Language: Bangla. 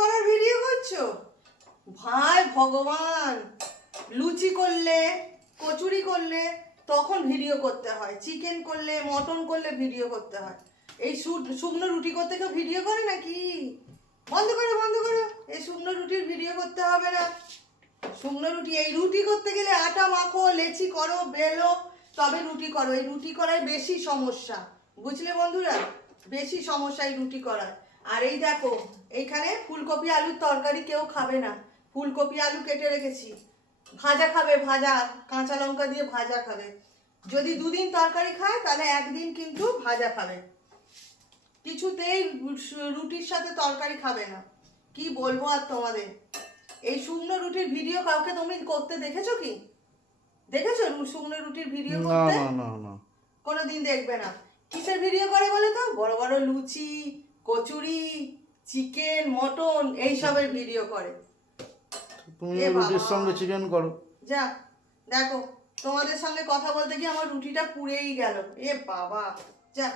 করার ভিডিও করছো? ভাই ভগবান, লুচি করলে, কচুরি করলে তখন ভিডিও করতে হয়, চিকেন করলে, মটন করলে ভিডিও করতে হয়। এই শুকনো রুটি করতে কেউ ভিডিও করে নাকি? বন্ধ করো, বন্ধ করো, এই শুকনো রুটির ভিডিও করতে হবে না। শুকনো রুটি, এই রুটি করতে গেলে আটা মাখো, লেচি করো, বেলো, তবে রুটি করো। এই রুটি করায় বেশি সমস্যা, বুঝলে বন্ধুরা? বেশি সমস্যা এই রুটি করার। আর এই দেখো, এইখানে ফুলকপি আলুর তরকারি কেউ খাবে না, ফুলকপি আলু কেটে রেখেছি, ভাজা খাবে, ভাজা, কাঁচা লঙ্কা দিয়ে ভাজা খাবে। যদি দুদিন তরকারি খায় তাহলে একদিন কিন্তু ভাজা খাবে, কিছুতেই রুটির সাথে তরকারি খাবে না। কি বলবো আর তোমাদের, এই শুকনো রুটির ভিডিও কাউকে তুমি করতে দেখেছো কি? দেখেছো শুকনো রুটির ভিডিও করতে? না না না, কোনোদিন দেখবে না। কিসের ভিডিও করে বলে তো? বড় বড় লুচি, কচুরি, চিকেন, মটন, এইসবের ভিডিও করে। তুমি রুটির সঙ্গে চিকেন করো। যা দেখো, তোমাদের সঙ্গে কথা বলতে গিয়ে আমার রুটিটা পুড়েই গেল। এ বাবা, যা।